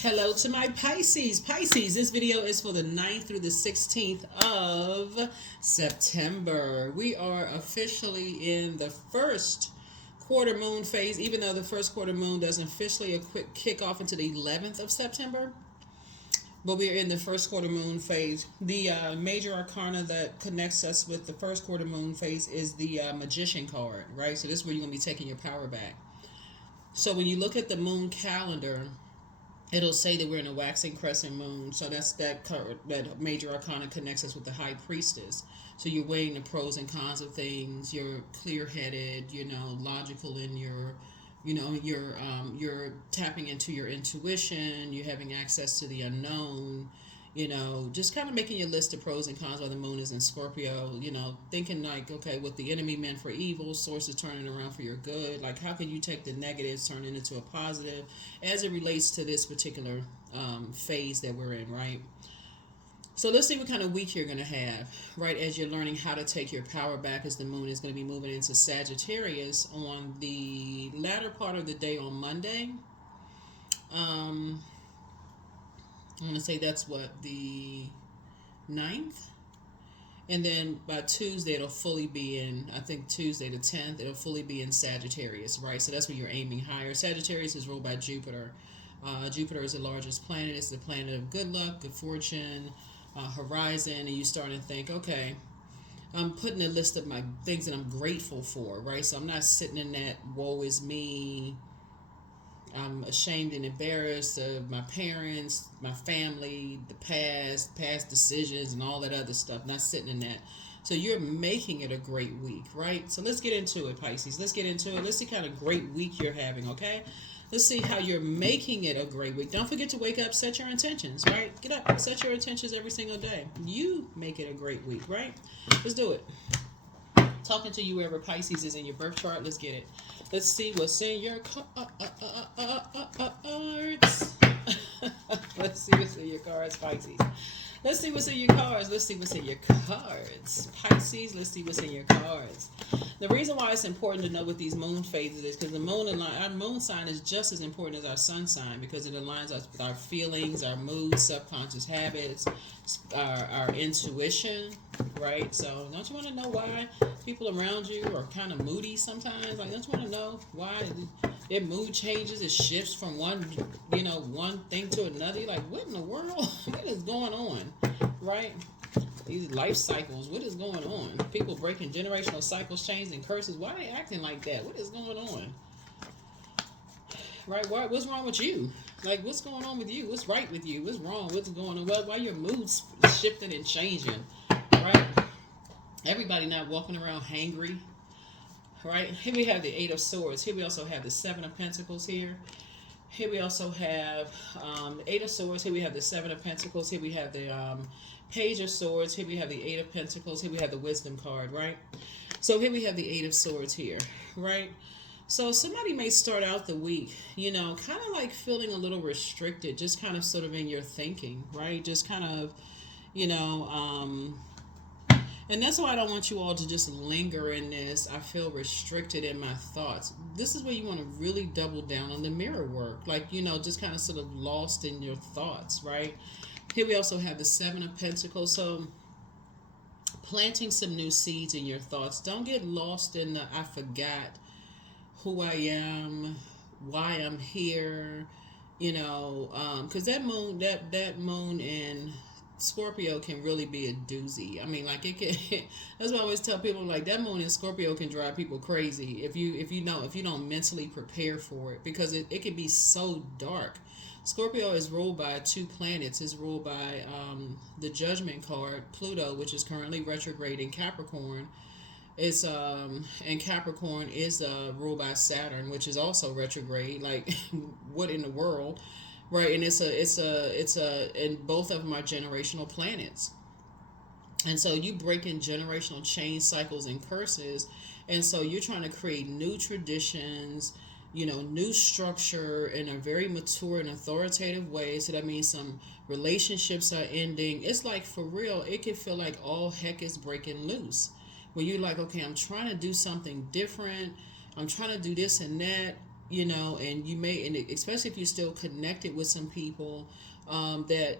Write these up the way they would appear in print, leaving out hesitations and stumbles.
Hello to my Pisces. Pisces, this video is for the 9th through the 16th of September. We are officially in the first quarter moon phase, even though the first quarter moon doesn't officially kick off until the 11th of September. But we are in the first quarter moon phase. The major arcana that connects us with the first quarter moon phase is the Magician card, right? So this is where you're going to be taking your power back. So when you look at the moon calendar, it'll say that we're in a waxing crescent moon. So that's that card, that major arcana connects us with the high priestess. So you're weighing the pros and cons of things. You're clear-headed, logical in your, you're tapping into your intuition. You're having access to the unknown. Just kind of making your list of pros and cons while the moon is in Scorpio, thinking like, okay, what the enemy meant for evil, source is turning around for your good. Like, how can you take the negatives, turn it into a positive as it relates to this particular phase that we're in, right? So let's see what kind of week you're going to have, right, as you're learning how to take your power back, as the moon is going to be moving into Sagittarius on the latter part of the day on Monday. I'm going to say that's the 9th. And then by Tuesday, it'll fully be in, I think Tuesday the 10th, it'll fully be in Sagittarius, right? So that's where you're aiming higher. Sagittarius is ruled by Jupiter. Jupiter is the largest planet. It's the planet of good luck, good fortune, horizon. And you start to think, okay, I'm putting a list of my things that I'm grateful for, right? So I'm not sitting in that woe is me, I'm ashamed and embarrassed of my parents, my family, the past decisions, and all that other stuff. Not sitting in that. So you're making it a great week, right? So let's get into it, Pisces. Let's get into it. Let's see what kind of great week you're having, okay? Let's see how you're making it a great week. Don't forget to wake up, set your intentions, right? Get up, set your intentions every single day. You make it a great week, right? Let's do it. Talking to you wherever Pisces is in your birth chart. Let's get it. Let's see what's in your cards. Let's see what's in your cards, Pisces. Let's see what's in your cards. Let's see what's in your cards, Pisces. Let's see what's in your cards. The reason why it's important to know what these moon phases is because our moon sign is just as important as our sun sign, because it aligns us with our feelings, our moods, subconscious habits, our intuition, right? So don't you want to know why people around you are kind of moody sometimes? Like, don't you want to know why their mood changes? It shifts from one thing to another. You're like, what in the world? What is going on, right? These life cycles, what is going on? People breaking generational cycles, chains, and curses. Why are they acting like that? What is going on? Right? What's wrong with you? Like, what's going on with you? What's right with you? What's wrong? What's going on? Well, why your mood's shifting and changing, right? Everybody not walking around hangry, right? Here we have the Eight of Swords. Here we also have the Seven of Pentacles here. Here we also have the Eight of Swords. Here we have the Seven of Pentacles. Here we have the Page of Swords. Here we have the Eight of Pentacles. Here we have the Wisdom card, right? So here we have the Eight of Swords here, right? So somebody may start out the week, kind of like feeling a little restricted, just kind of sort of in your thinking, right? Just kind of, and that's why I don't want you all to just linger in this. I feel restricted in my thoughts. This is where you want to really double down on the mirror work. Like, just kind of sort of lost in your thoughts, right? Here we also have the Seven of Pentacles. So planting some new seeds in your thoughts. Don't get lost in the I forgot who I am, why I'm here, because that moon in Scorpio can really be a doozy. I mean, like, it can. That's why I always tell people, like, that moon in Scorpio can drive people crazy if you don't mentally prepare for it, because it can be so dark. Scorpio is ruled by two planets. It's ruled by the Judgment card, Pluto, which is currently retrograde in Capricorn. It's and Capricorn is ruled by Saturn, which is also retrograde. Like, what in the world, right? And and both of them are generational planets. And so you break in generational chain cycles and curses, and so you're trying to create new traditions, new structure in a very mature and authoritative way. So that means some relationships are ending. It's like, for real, it can feel like all heck is breaking loose. When you're like, okay, I'm trying to do something different. I'm trying to do this and that. and you may, and especially if you're still connected with some people that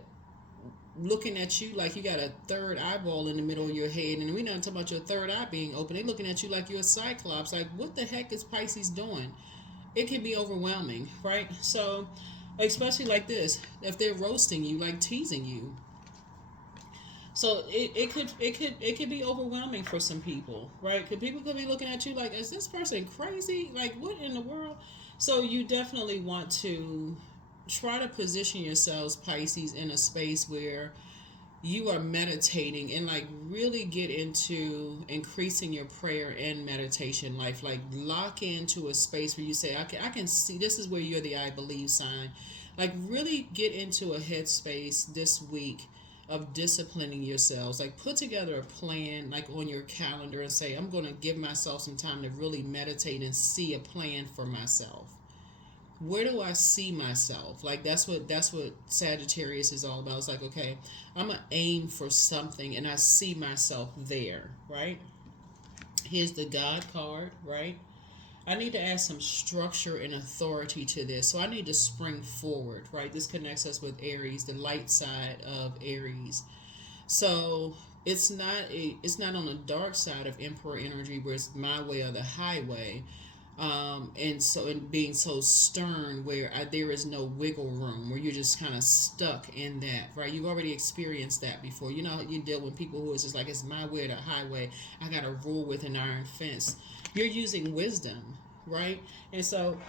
looking at you like you got a third eyeball in the middle of your head, and we're not talking about your third eye being open. They're looking at you like you're a cyclops. Like, what the heck is Pisces doing? It can be overwhelming, right? So, especially like this, if they're roasting you, like teasing you, so it could be overwhelming for some people, right? Because people could be looking at you like, is this person crazy? Like, what in the world? So you definitely want to try to position yourselves, Pisces, in a space where you are meditating and like really get into increasing your prayer and meditation life. Like, lock into a space where you say, I can see, this is where you're the I believe sign. Like, really get into a headspace this week of disciplining yourselves. Like, put together a plan like on your calendar and say, I'm going to give myself some time to really meditate and see a plan for myself. Where do I see myself? Like, that's what Sagittarius is all about. It's like, okay, I'm gonna aim for something and I see myself there, right? Here's the God card, right? I need to add some structure and authority to this. So I need to spring forward, right? This connects us with Aries, the light side of Aries. So it's not on the dark side of Emperor energy where it's my way or the highway. And being so stern where there is no wiggle room, where you're just kind of stuck in that, right? You've already experienced that before. You know, you deal with people who is just like, it's my way or the highway. I got to rule with an iron fence. You're using wisdom, right? And so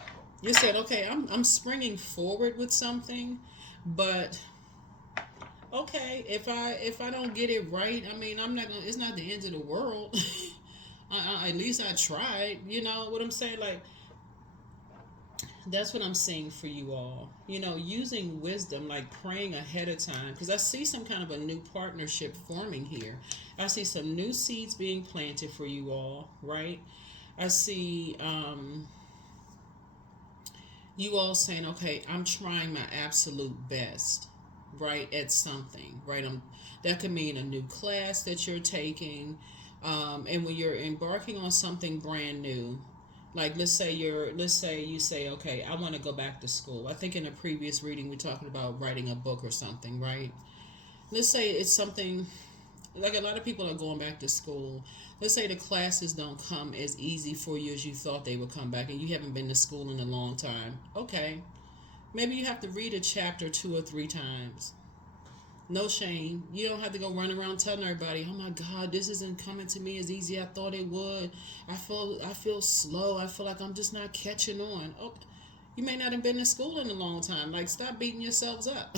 you said, okay, I'm springing forward with something, but okay, if I don't get it right, I mean, I'm not gonna. It's not the end of the world. At least I tried. You know what I'm saying? Like, that's what I'm saying for you all. Using wisdom, like praying ahead of time, because I see some kind of a new partnership forming here. I see some new seeds being planted for you all, right? I see you all saying, okay, I'm trying my absolute best, right, at something, right? That could mean a new class that you're taking. And when you're embarking on something brand new, like let's say you say, okay, I want to go back to school. I think in a previous reading we talked about writing a book or something, right? Let's say it's something like a lot of people are going back to school. Let's say the classes don't come as easy for you as you thought they would come back, and you haven't been to school in a long time. Okay, maybe you have to read a chapter 2 or 3 times. No shame. You don't have to go run around telling everybody, "Oh my God, this isn't coming to me as easy as I thought it would. I feel slow. I feel like I'm just not catching on." Oh, you may not have been to school in a long time. Like, stop beating yourselves up.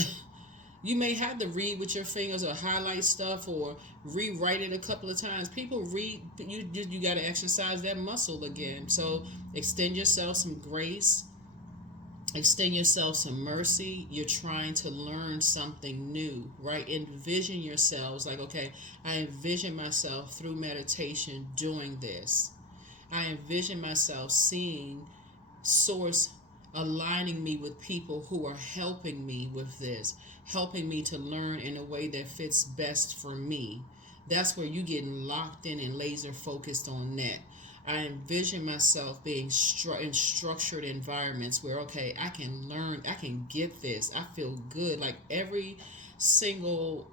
You may have to read with your fingers or highlight stuff or rewrite it a couple of times. People read. You got to exercise that muscle again. So extend yourself some grace. Extend yourself some mercy. You're trying to learn something new, right? Envision yourselves like, okay, I envision myself through meditation doing this. I envision myself seeing source aligning me with people who are helping me with this, helping me to learn in a way that fits best for me. That's where you getting locked in laser focused on that. I envision myself being in structured environments where, okay, I can learn, I can get this. I feel good. Like every single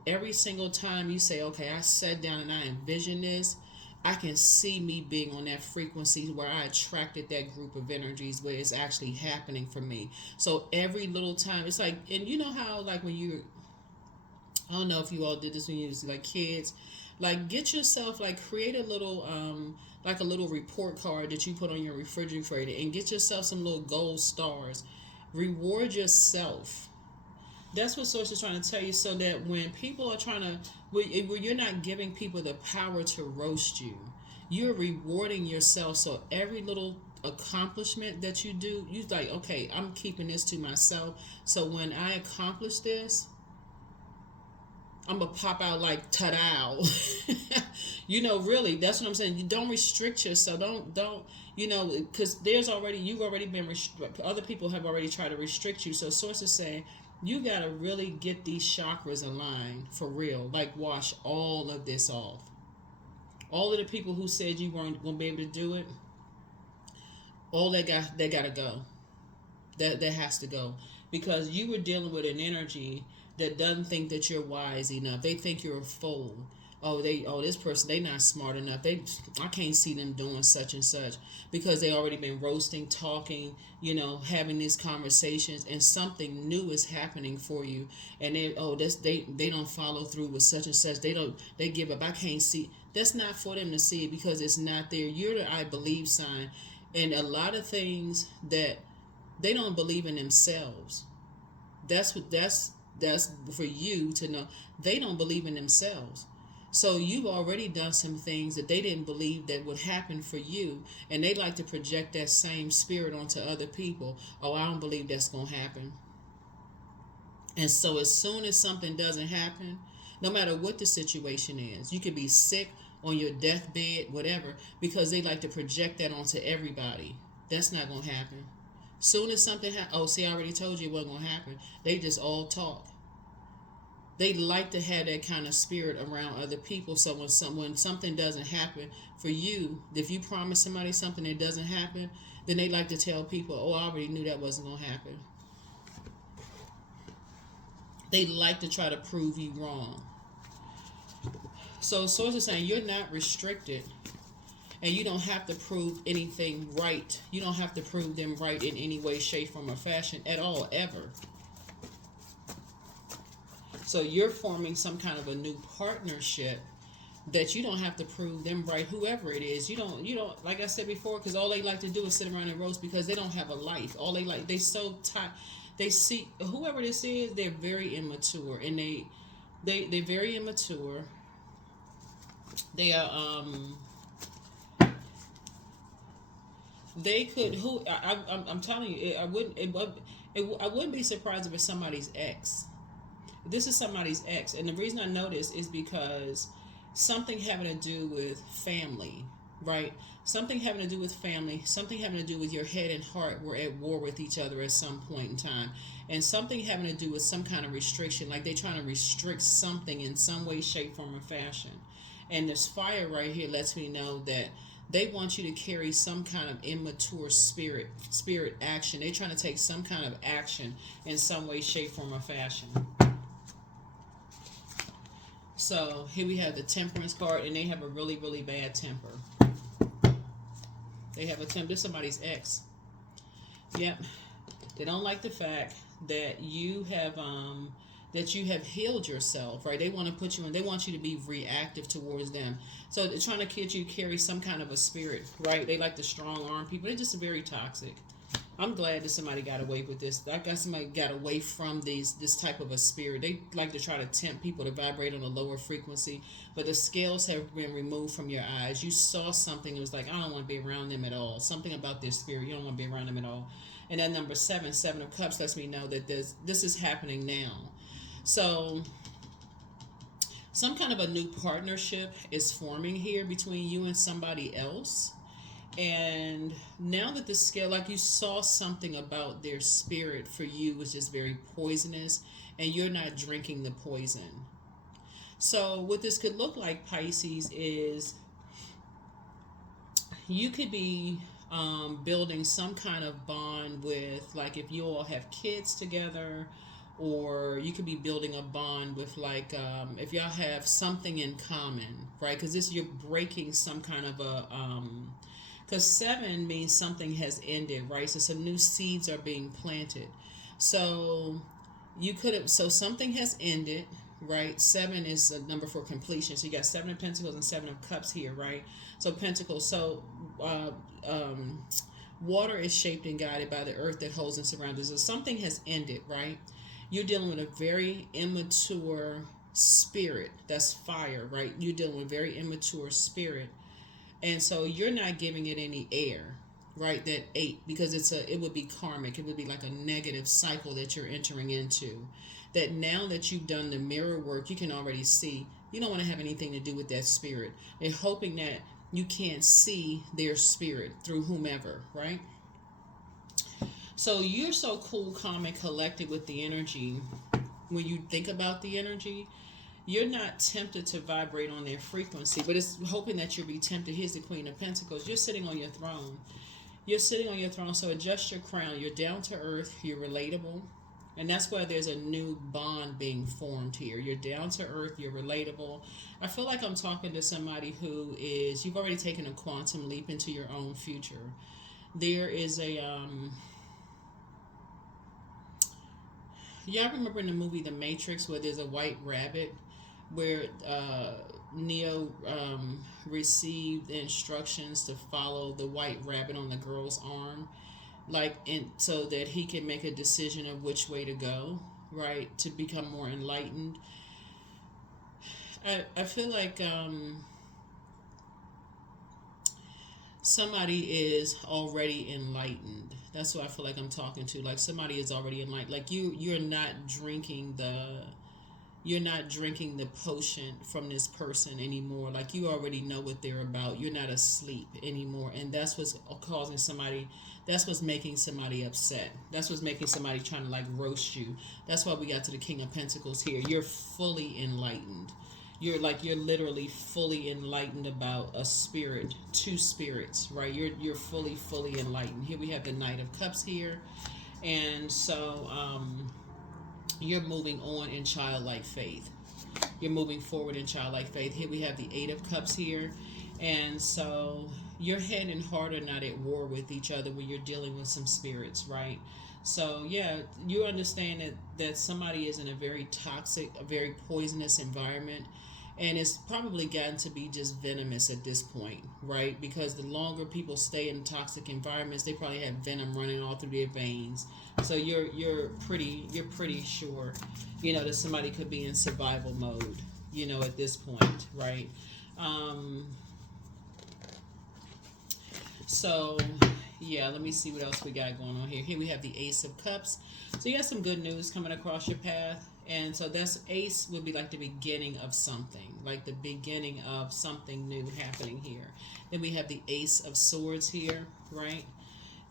time you say, okay, I sat down and I envision this, I can see me being on that frequency where I attracted that group of energies where it's actually happening for me. So every little time, it's like, and you know how, like, when you, I don't know if you all did this when you was like kids, like get yourself, like create a little, like a little report card that you put on your refrigerator and get yourself some little gold stars. Reward yourself. That's what Source is trying to tell you, so that when people are trying to, when you're not giving people the power to roast you, you're rewarding yourself. So every little accomplishment that you do, you like, okay, I'm keeping this to myself. So when I accomplish this, I'm gonna pop out like ta-da. Really, that's what I'm saying. You don't restrict yourself. Don't because you've already been other people have already tried to restrict you. So Source is saying you gotta really get these chakras aligned for real. Like, wash all of this off. All of the people who said you weren't gonna be able to do it, all they gotta go. That has to go, because you were dealing with an energy that doesn't think that you're wise enough. They think you're a fool. This person, they not smart enough. I can't see them doing such and such, because they already been roasting, talking, having these conversations, and something new is happening for you. And they don't follow through with such and such. They give up. I can't see. That's not for them to see, because it's not there. You're the I believe sign, and a lot of things that they don't believe in themselves. That's for you to know. They don't believe in themselves. So you've already done some things that they didn't believe that would happen for you, and they like to project that same spirit onto other people. Oh, I don't believe that's going to happen. And so as soon as something doesn't happen, no matter what the situation is, you could be sick, on your deathbed, whatever, because they like to project that onto everybody. That's not going to happen. Soon as something happens, I already told you it wasn't going to happen. They just all talk. They like to have that kind of spirit around other people. So when something doesn't happen for you, if you promise somebody something that doesn't happen, then they like to tell people, I already knew that wasn't going to happen. They like to try to prove you wrong. So source is saying you're not restricted, and you don't have to prove anything right. You don't have to prove them right in any way, shape, form, or fashion at all, ever. So you're forming some kind of a new partnership that you don't have to prove them right, whoever it is. You don't, like I said before, because all they like to do is sit around and roast, because they don't have a life. They so tired. They see, whoever this is, they're very immature, and they're very immature. They are, they could, I'm telling you, I wouldn't be surprised if it's somebody's ex. This is somebody's ex, and the reason I know this is because something having to do with family, right? Something having to do with family, something having to do with your head and heart were at war with each other at some point in time, and something having to do with some kind of restriction, like they're trying to restrict something in some way, shape, form, or fashion. And this fire right here lets me know that they want you to carry some kind of immature spirit action. They're trying to take some kind of action in some way, shape, form, or fashion. So here we have the Temperance card, and they have a really, really bad temper. They have a temper. This is somebody's ex. Yep. They don't like the fact that you have healed yourself, right? They want to put you in. They want you to be reactive towards them. So they're trying to get you to carry some kind of a spirit, right? They like to strong arm people. They're just very toxic. I'm glad that somebody got away with this. I got somebody got away from this type of a spirit. They like to try to tempt people to vibrate on a lower frequency, but the scales have been removed from your eyes. You saw something. It was like, I don't want to be around them at all. Something about their spirit. You don't want to be around them at all. And that number 7 of Cups, lets me know that this is happening now. So some kind of a new partnership is forming here between you and somebody else. And now that the scale, like you saw something about their spirit for you was just very poisonous, and you're not drinking the poison. So what this could look like, Pisces, is you could be building some kind of bond with, like if you all have kids together, or you could be building a bond with, like if y'all have something in common, right? Because you're breaking some kind of a because 7 means something has ended, right? So some new seeds are being planted. So something has ended, right? 7 is a number for completion. So you got 7 of Pentacles and 7 of Cups here, right? So Pentacles. So water is shaped and guided by the earth that holds and surrounds us. So something has ended, right? You're dealing with a very immature spirit. That's fire, right? You're dealing with a very immature spirit. And so you're not giving it any air, right? That 8, because it would be karmic. It would be like a negative cycle that you're entering into. That now that you've done the mirror work, you can already see you don't want to have anything to do with that spirit. They're hoping that you can't see their spirit through whomever, right? So you're so cool, calm, and collected with the energy. When you think about the energy, you're not tempted to vibrate on their frequency, but it's hoping that you'll be tempted. Here's the Queen of Pentacles. You're sitting on your throne, You're sitting on your throne, so adjust your crown. You're down to earth, you're relatable. And that's why there's a new bond being formed here. You're down to earth, you're relatable. I feel like I'm talking to somebody who is, you've already taken a quantum leap into your own future. There is a, y'all remember in the movie The Matrix where there's a white rabbit where Neo received instructions to follow the white rabbit on the girl's arm, like, and so that he can make a decision of which way to go, right, to become more enlightened. I feel like somebody is already enlightened. That's who I feel like I'm talking to. Like somebody is already enlightened. Like you're not drinking the potion from this person anymore. Like you already know what they're about. You're not asleep anymore, and that's what's causing somebody. That's what's making somebody upset. That's what's making somebody trying to like roast you. That's why we got to the King of Pentacles here. You're fully enlightened. You're literally fully enlightened about a spirit, two spirits, right? You're fully enlightened. Here we have the Knight of Cups here, and so you're moving on in childlike faith. You're moving forward in childlike faith. Here we have the Eight of Cups here, and so your head and heart are not at war with each other when you're dealing with some spirits, right? So yeah, you understand that somebody is in a very toxic, a very poisonous environment, and it's probably gotten to be just venomous at this point, right? Because the longer people stay in toxic environments, they probably have venom running all through their veins. So you're pretty sure, that somebody could be in survival mode, at this point, right? So yeah, let me see what else we got going on here. Here we have the Ace of Cups. So you got some good news coming across your path. And so that's Ace would be like the beginning of something, like the beginning of something new happening here. Then we have the Ace of Swords here, right?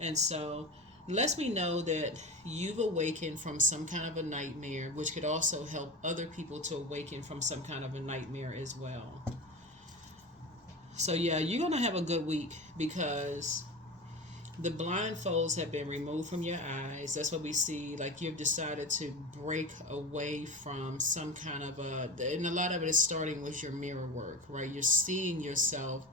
And so lets me know that you've awakened from some kind of a nightmare, which could also help other people to awaken from some kind of a nightmare as well. So yeah, you're going to have a good week because the blindfolds have been removed from your eyes. That's what we see. Like you've decided to break away from some kind of and a lot of it is starting with your mirror work, right? You're seeing yourself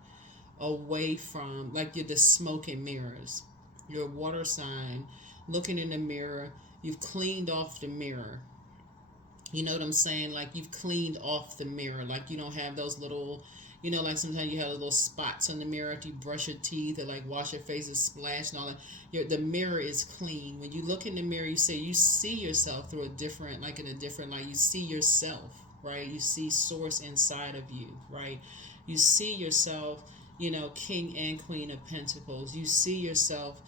away from, like you're the smoke and mirrors. You're a water sign, looking in the mirror. You've cleaned off the mirror. You know what I'm saying? Like you've cleaned off the mirror. Like you don't have those little, like sometimes you have little spots on the mirror after you brush your teeth or like wash your face and splash and all that. The mirror is clean. When you look in the mirror, you see yourself through in a different light. You see yourself, right? You see source inside of you, right? You see yourself, King and Queen of Pentacles. You see yourself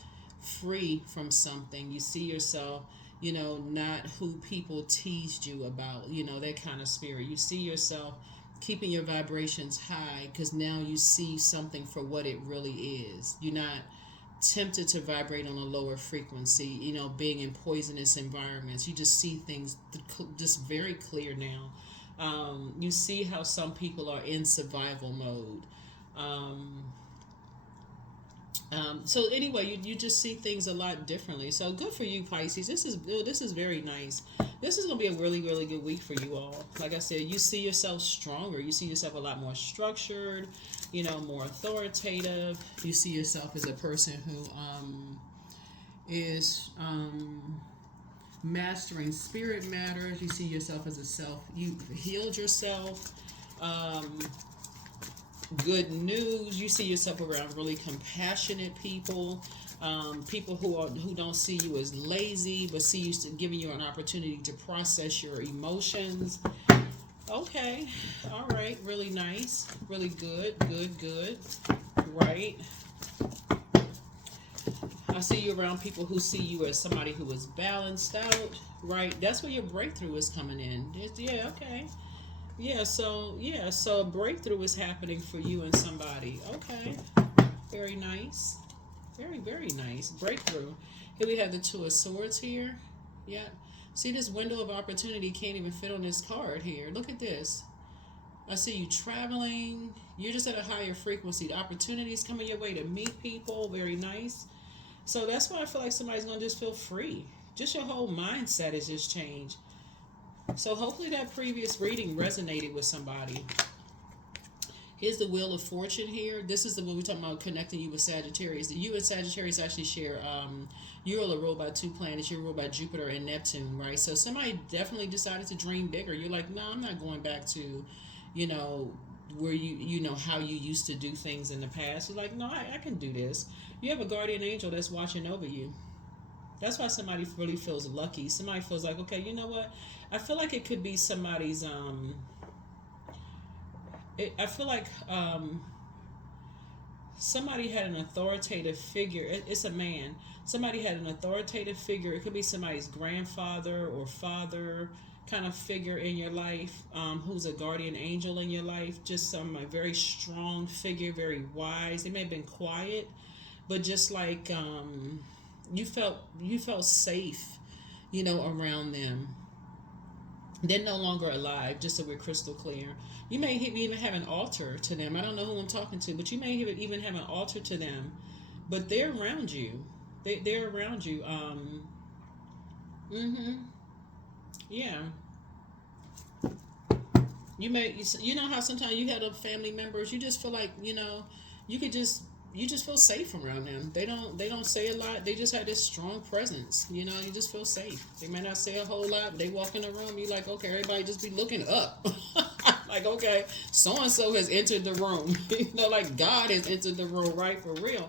free from something. You see yourself, not who people teased you about, that kind of spirit. You see yourself keeping your vibrations high because now you see something for what it really is. You're not tempted to vibrate on a lower frequency, being in poisonous environments. You just see things just very clear now. You see how some people are in survival mode. So anyway, you just see things a lot differently. So good for you, Pisces. This is very nice. This is going to be a really, really good week for you all. Like I said, you see yourself stronger. You see yourself a lot more structured, more authoritative. You see yourself as a person who is mastering spirit matters. You see yourself as you've healed yourself. Good news. You see yourself around really compassionate people, people who don't see you as lazy, but see you giving you an opportunity to process your emotions. Okay, all right, really nice, really good, right? I see you around people who see you as somebody who is balanced out, right? That's where your breakthrough is coming in. Yeah, okay. So a breakthrough is happening for you and somebody. Okay. Very nice. Very, very nice. Breakthrough. Here we have the Two of Swords here. Yeah. See, this window of opportunity can't even fit on this card here. Look at this. I see you traveling. You're just at a higher frequency. The opportunities coming your way to meet people. Very nice. So that's why I feel like somebody's gonna just feel free. Just your whole mindset is just changed. So hopefully that previous reading resonated with somebody. Here's the Wheel of Fortune here. This is the one we're talking about connecting you with Sagittarius. You and Sagittarius actually share, you all are ruled by two planets. You're ruled by Jupiter and Neptune, right? So somebody definitely decided to dream bigger. You're like, no, I'm not going back to, you know, where you know, how you used to do things in the past. You're like, no, I can do this. You have a guardian angel that's watching over you. That's why somebody really feels lucky. Somebody feels like, okay, you know what? I feel like it could be somebody's, I feel like somebody had an authoritative figure. It's a man. Somebody had an authoritative figure. It could be somebody's grandfather or father kind of figure in your life, who's a guardian angel in your life. Just some very strong figure, very wise. They may have been quiet, but just like you felt safe, you know, around them. They're no longer alive, just so we're crystal clear. You may even have an altar to them. I don't know who I'm talking to, but you may even have an altar to them. But they're around you. They're around you. Mm-hmm. Yeah. You know how sometimes you have family members, you just feel like, you know, you could just you just feel safe around them. They don't say a lot. They just have this strong presence. You know, you just feel safe. They may not say a whole lot, but they walk in the room, you like, okay, everybody just be looking up. Like, okay, so and so has entered the room. You know, like God has entered the room, right? For real.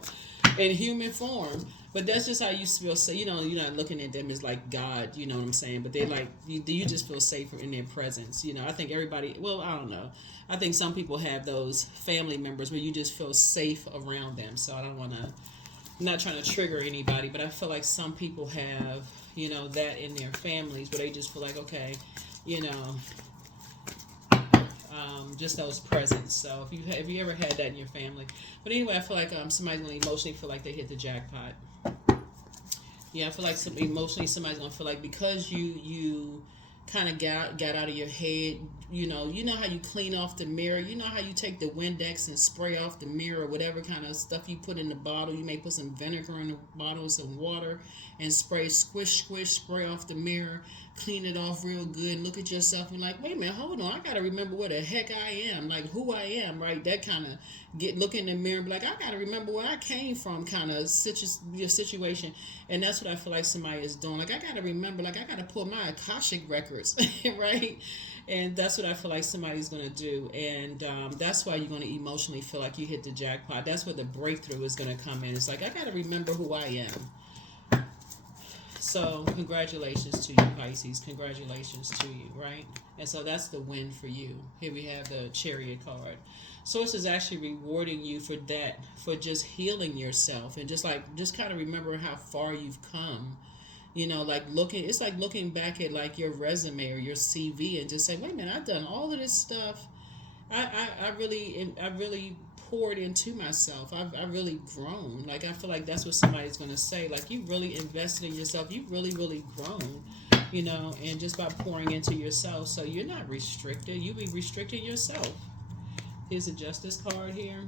In human form. But that's just how you feel. So, you know, you're not looking at them as like God, you know what I'm saying? But they're like, you just feel safer in their presence. You know, I think everybody, well, I don't know. I think some people have those family members where you just feel safe around them. So I don't want to, I'm not trying to trigger anybody, but I feel like some people have, you know, that in their families where they just feel like, okay, you know, just those presents. So if you ever had that in your family, but anyway, I feel like somebody's gonna emotionally feel like they hit the jackpot. Yeah, I feel like emotionally somebody's gonna feel like because you kind of got out of your head. You know how you clean off the mirror. You know how you take the Windex and spray off the mirror, whatever kind of stuff you put in the bottle. You may put some vinegar in the bottle, some water, and squish, spray off the mirror, clean it off real good. Look at yourself and like, wait a minute, hold on, I gotta remember where the heck I am, like who I am, right? That kind of look in the mirror and be like, I gotta remember where I came from, kind of situation. And that's what I feel like somebody is doing. Like I gotta remember, like I gotta pull my Akashic records, right? And that's what I feel like somebody's going to do. And that's why you're going to emotionally feel like you hit the jackpot. That's where the breakthrough is going to come in. It's like, I got to remember who I am. So congratulations to you, Pisces. Congratulations to you, right? And so that's the win for you. Here we have the Chariot card. Source is actually rewarding you for that, for just healing yourself. And just kind of remember how far you've come. You know, like it's like looking back at like your resume or your CV and just say, wait a minute, I've done all of this stuff. I really poured into myself. I've really grown. Like, I feel like that's what somebody's going to say. Like, you really invested in yourself. You really grown, you know, and just by pouring into yourself. So you're not restricted. You be restricting yourself. Here's a Justice card here.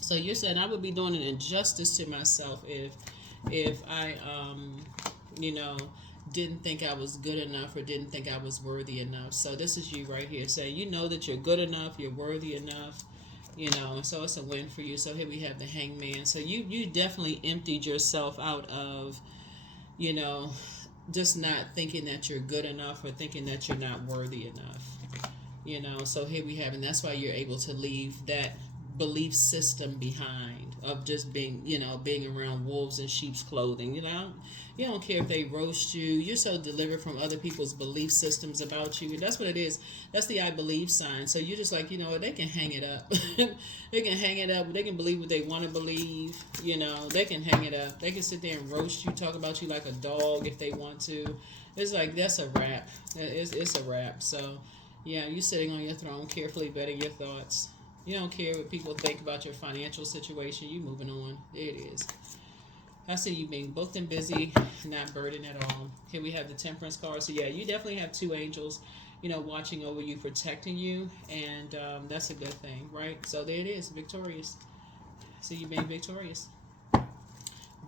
So you're saying I would be doing an injustice to myself if I, you know, didn't think I was good enough or didn't think I was worthy enough. So this is you right here saying, you know that you're good enough, you're worthy enough, you know, so it's a win for you. So here we have the Hangman. So you definitely emptied yourself out of, you know, just not thinking that you're good enough or thinking that you're not worthy enough, you know. So here we have, and that's why you're able to leave that belief system behind of just being, you know, being around wolves in sheep's clothing. You don't care if they roast you. You're so delivered from other people's belief systems about you, and that's what it is. That's the I believe sign. So you're just like, you know what, they can hang it up. They can hang it up. They can believe what they want to believe. You know, they can hang it up. They can sit there and roast you, talk about you like a dog if they want to. It's like, that's a wrap. It's a wrap. So yeah, you're sitting on your throne, carefully vetting your thoughts. You don't care what people think about your financial situation. You moving on. There it is. I see you being booked and busy, not burdened at all. Here we have the Temperance card. So yeah, you definitely have two angels, you know, watching over you, protecting you, and that's a good thing, right? So there it is, victorious. See you being victorious.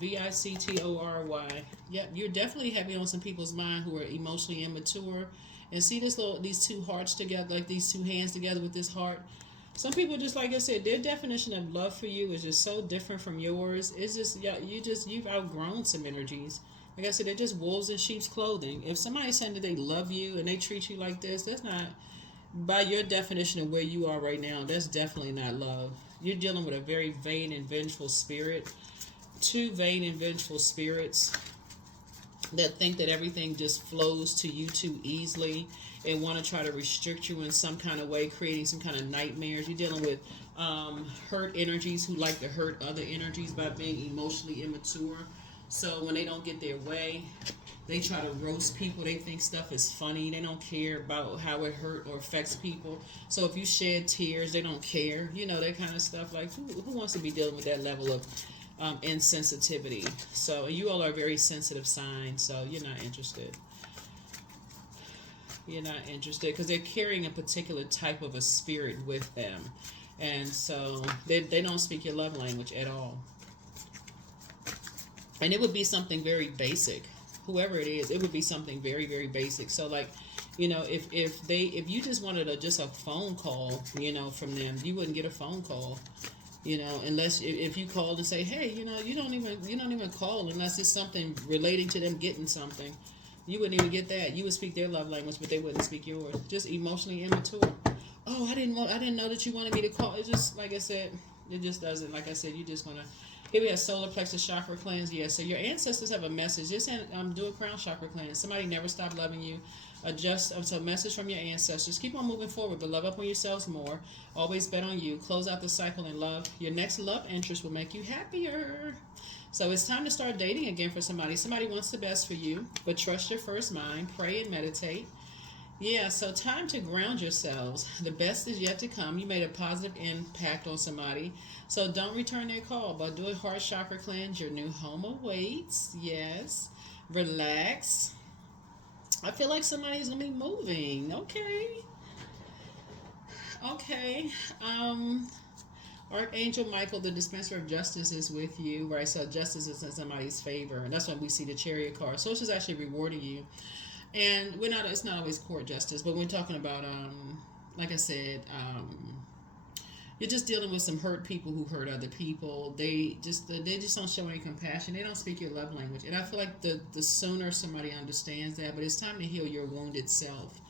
Victory. Yep, you're definitely heavy on some people's mind who are emotionally immature. And see these two hearts together, like these two hands together with this heart. Some people, just like I said, their definition of love for you is just so different from yours. It's just, yeah, you've outgrown some energies. Like I said, they're just wolves in sheep's clothing. If somebody's saying that they love you and they treat you like this, that's not, by your definition of where you are right now, that's definitely not love. You're dealing with a very vain and vengeful spirit. Two vain and vengeful spirits that think that everything just flows to you too easily and want to try to restrict you in some kind of way, creating some kind of nightmares. You're dealing with hurt energies who like to hurt other energies by being emotionally immature. So when they don't get their way, they try to roast people. They think stuff is funny. They don't care about how it hurt or affects people. So if you shed tears, they don't care. You know, that kind of stuff. Like, who wants to be dealing with that level of insensitivity? So you all are a very sensitive sign, so you're not interested. You're not interested because they're carrying a particular type of a spirit with them. And so they don't speak your love language at all. And it would be something very basic. Whoever it is, it would be something very, very basic. So like, you know, if you just wanted just a phone call, you know, from them, you wouldn't get a phone call. You know, unless if you called and say, hey, you know, you don't even call unless it's something relating to them getting something. You wouldn't even get that. You would speak their love language, but they wouldn't speak yours. Just emotionally immature. Oh, I didn't know that you wanted me to call. It just, like I said, it just doesn't. Like I said, you just wanna. Here we have solar plexus chakra cleanse. Yeah, so your ancestors have a message. Just do a crown chakra cleanse. Somebody never stopped loving you. So message from your ancestors. Keep on moving forward, but love up on yourselves more. Always bet on you. Close out the cycle in love. Your next love interest will make you happier. So it's time to start dating again for somebody. Somebody wants the best for you, but trust your first mind. Pray and meditate. Yeah, so time to ground yourselves. The best is yet to come. You made a positive impact on somebody. So don't return their call, but do a heart chakra cleanse. Your new home awaits. Yes. Relax. I feel like somebody's going to be moving. Okay. Okay. Archangel Michael, the dispenser of justice, is with you, right? So justice is in somebody's favor. And that's when we see the chariot card. So it's just actually rewarding you. And it's not always court justice, but we're talking about, like I said, you're just dealing with some hurt people who hurt other people. They just don't show any compassion. They don't speak your love language. And I feel like the sooner somebody understands that, but it's time to heal your wounded self.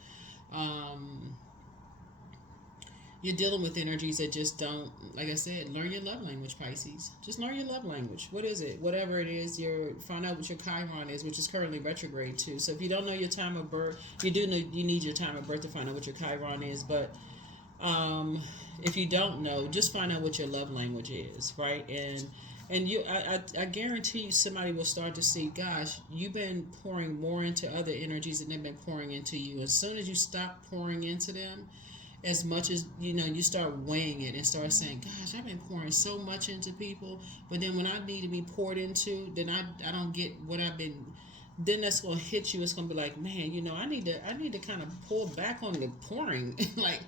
You're dealing with energies that just don't, like I said, learn your love language, Pisces. Just learn your love language. What is it? Whatever it is, find out what your Chiron is, which is currently retrograde too. So if you don't know your time of birth, you do know you need your time of birth to find out what your Chiron is. But if you don't know, just find out what your love language is, right? And I guarantee you somebody will start to see, gosh, you've been pouring more into other energies than they've been pouring into you. As soon as you stop pouring into them, as much as you start weighing it and start saying, gosh, I've been pouring so much into people, but then when I need to be poured into, then I don't get what I've been. Then that's gonna hit you. It's gonna be like, man, I need to kind of pull back on the pouring, like,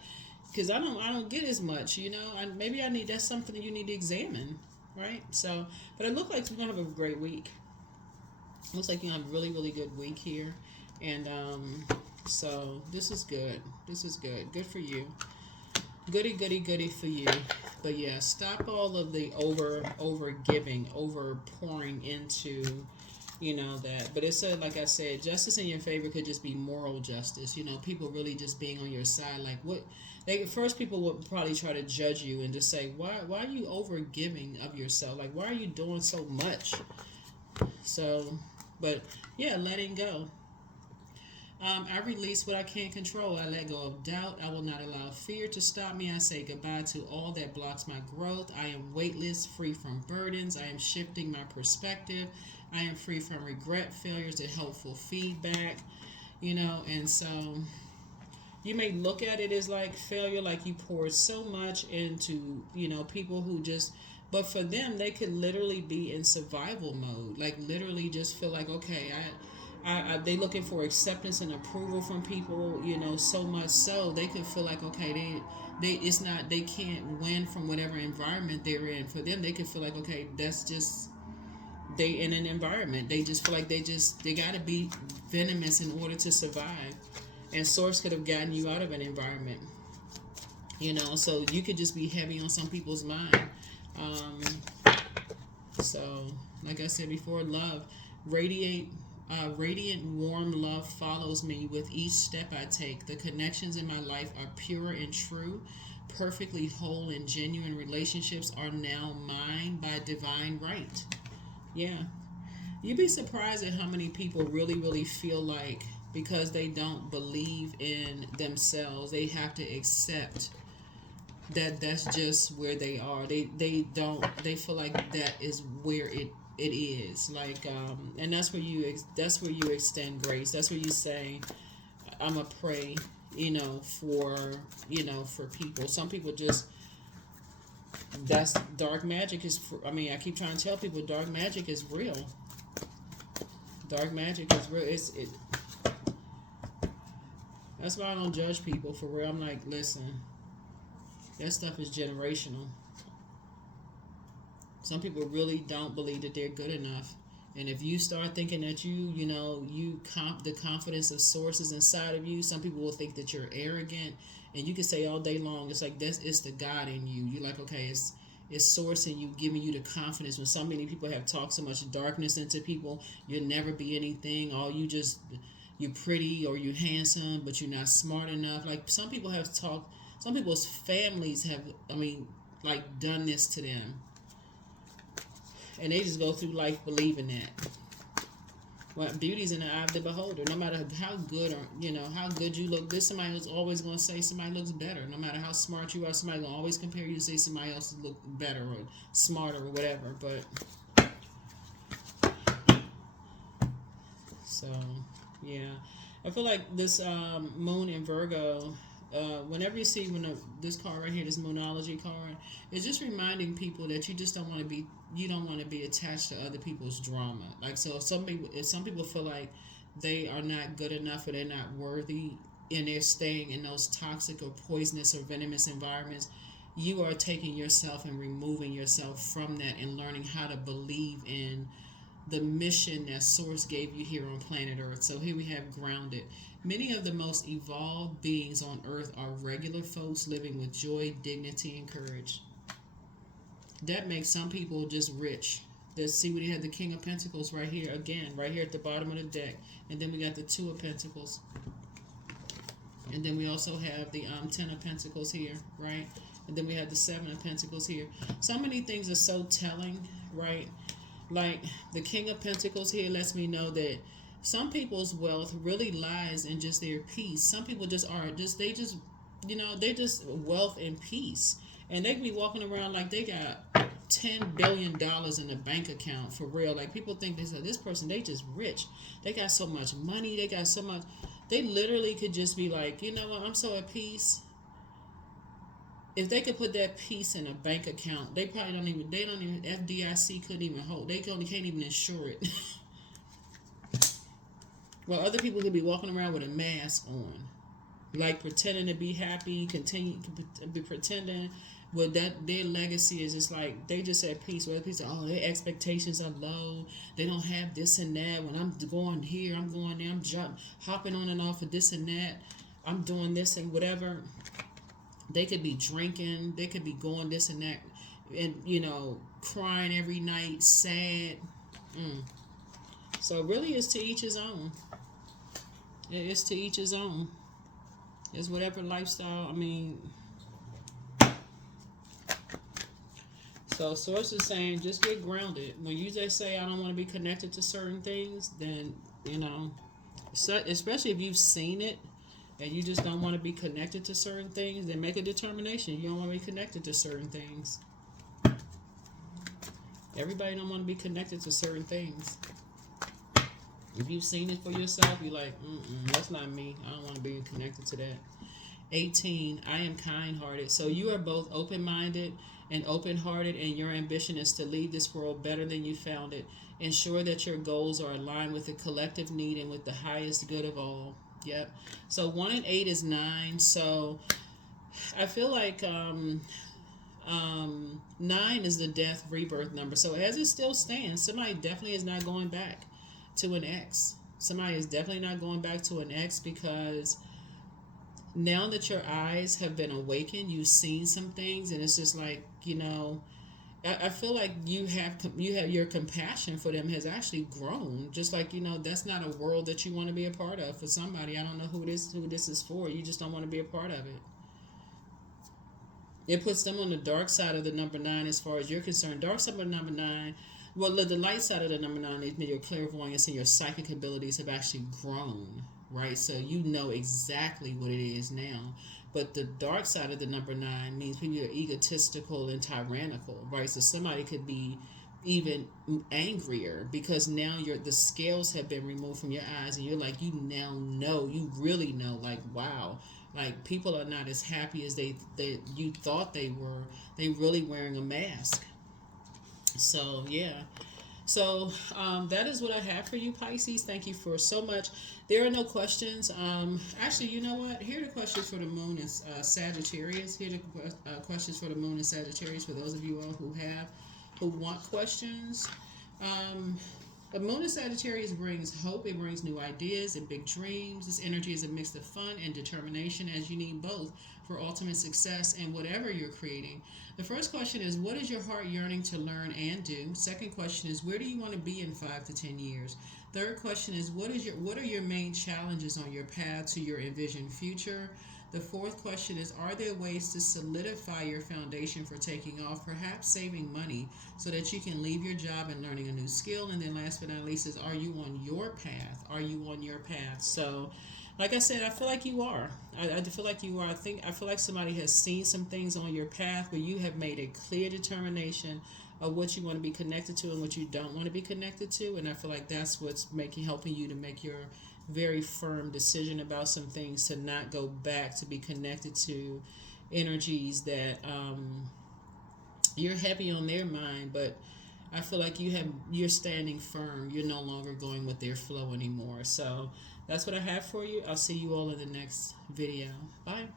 because I don't get as much. Maybe that's something that you need to examine, right? So, but it looks like you're gonna have a great week. Looks like you have a really, really good week here, and so this is good. This is good. Good for you. Goody, goody, goody for you. But yeah, stop all of the over giving, over pouring into, that. But it said, like I said, justice in your favor could just be moral justice. People really just being on your side. Like first people would probably try to judge you and just say, why are you over giving of yourself? Like, why are you doing so much? So, but yeah, letting go. I release what I can't control. I let go of doubt. I will not allow fear to stop me. I say goodbye to all that blocks my growth. I am weightless, free from burdens. I am shifting my perspective. I am free from regret, failures, and helpful feedback. And so you may look at it as like failure, like you poured so much into, people who just, but for them, they could literally be in survival mode. Like literally just feel like, okay, they looking for acceptance and approval from people, so much so they could feel like, okay, they can't win from whatever environment they're in. For them, they could feel like, okay, they in an environment. They just feel like they got to be venomous in order to survive. And source could have gotten you out of an environment. So you could just be heavy on some people's mind. Um, so, like I said before, love, radiant, warm love follows me with each step I take. The connections in my life are pure and true. Perfectly whole and genuine relationships are now mine by divine right. Yeah. You'd be surprised at how many people really, really feel like because they don't believe in themselves, they have to accept that that's just where they are. They feel like that is where it is. Like and that's where you extend grace. That's where you say, I'm a pray, for people. Some people just that's dark magic is. I keep trying to tell people dark magic is real. Dark magic is real. That's why I don't judge people for real. I'm like, listen, that stuff is generational. Some people really don't believe that they're good enough. And if you start thinking that the confidence of source is inside of you, some people will think that you're arrogant. And you can say all day long, it's like it's the God in you. You're like, okay, it's source in you, giving you the confidence. When so many people have talked so much darkness into people, you'll never be anything. You're pretty or you're handsome, but you're not smart enough. Like some people's families have, done this to them. And they just go through life believing that. Well, beauty's in the eye of the beholder. No matter how good how good you look, this somebody who's always going to say somebody looks better. No matter how smart you are, somebody going to always compare you to say somebody else look better or smarter or whatever. But so yeah, I feel like this moon in Virgo. Whenever you see this card right here, this Moonology card, it's just reminding people that you just don't want to be attached to other people's drama. Like so, if some people feel like they are not good enough or they're not worthy, and they're staying in those toxic or poisonous or venomous environments, you are taking yourself and removing yourself from that and learning how to believe in the mission that Source gave you here on planet Earth. So here we have grounded. Many of the most evolved beings on Earth are regular folks living with joy, dignity, and courage. That makes some people just rich. Let's see, we had the King of Pentacles right here again, right here at the bottom of the deck. And then we got the Two of Pentacles. And then we also have the Ten of Pentacles here, right? And then we have the Seven of Pentacles here. So many things are so telling, right? Like the King of Pentacles here lets me know that some people's wealth really lies in just their peace. Some people just are they're just wealth and peace. And they can be walking around like they got $10 billion in the bank account for real. Like people think this person, they just rich. They got so much money. They got so much. They literally could just be like, you know what? I'm so at peace. If they could put that peace in a bank account, they don't even, FDIC couldn't even hold. They can't even insure it. Well, other people could be walking around with a mask on, like pretending to be happy, continue to be pretending. Well, that their legacy is just like they just at peace. Where people say, oh, their expectations are low. They don't have this and that. When I'm going here, I'm going there. I'm hopping on and off of this and that. I'm doing this and whatever. They could be drinking. They could be going this and that, and crying every night, sad. So really, it's to each his own. It's to each his own. It's whatever lifestyle. So Source is saying, just get grounded. When you just say, I don't want to be connected to certain things, then, especially if you've seen it and you just don't want to be connected to certain things, then make a determination. You don't want to be connected to certain things. Everybody don't want to be connected to certain things. If you've seen it for yourself, you're like, that's not me. I don't want to be connected to that. 18, I am kind-hearted. So you are both open-minded and open-hearted, and your ambition is to leave this world better than you found it. Ensure that your goals are aligned with the collective need and with the highest good of all. Yep. So 1 and 8 is 9. So I feel like Nine is the death rebirth number. So as it still stands, somebody definitely is not going back to an ex. Somebody is definitely not going back to an ex, because now that your eyes have been awakened, you've seen some things, and it's just like, I feel like you have your compassion for them has actually grown. Just like, that's not a world that you want to be a part of for somebody. I don't know who this is for. You just don't want to be a part of it. It puts them on the dark side of the number nine as far as you're concerned. Dark side of the number nine, well, the light side of the number nine is your clairvoyance and your psychic abilities have actually grown, right? So you know exactly what it is now. But the dark side of the number nine means people are egotistical and tyrannical, right? So somebody could be even angrier because now the scales have been removed from your eyes, and you're like, you now know, you really know, like, wow, like people are not as happy as they you thought they were. They really wearing a mask. So yeah. So that is what I have for you, Pisces. Thank you for so much. There are no questions. Actually, you know what? Here are the questions for the moon and Sagittarius. Here are the questions for the moon and Sagittarius for those of you all who want questions. The moon in Sagittarius brings hope. It brings new ideas and big dreams. This energy is a mix of fun and determination, as you need both for ultimate success in whatever you're creating. The first question is, what is your heart yearning to learn and do? Second question is, where do you want to be in 5 to 10 years? Third question is, what are your main challenges on your path to your envisioned future? The fourth question is, are there ways to solidify your foundation for taking off, perhaps saving money so that you can leave your job and learning a new skill? And then last but not least is, are you on your path? Are you on your path? So, like I said, I feel like you are. I feel like you are. I feel like somebody has seen some things on your path where you have made a clear determination of what you want to be connected to and what you don't want to be connected to. And I feel like that's what's helping you to make your very firm decision about some things, to not go back to be connected to energies that you're heavy on their mind, but I feel like you're standing firm. You're no longer going with their flow anymore. So that's what I have for you. I'll see you all in the next video. Bye.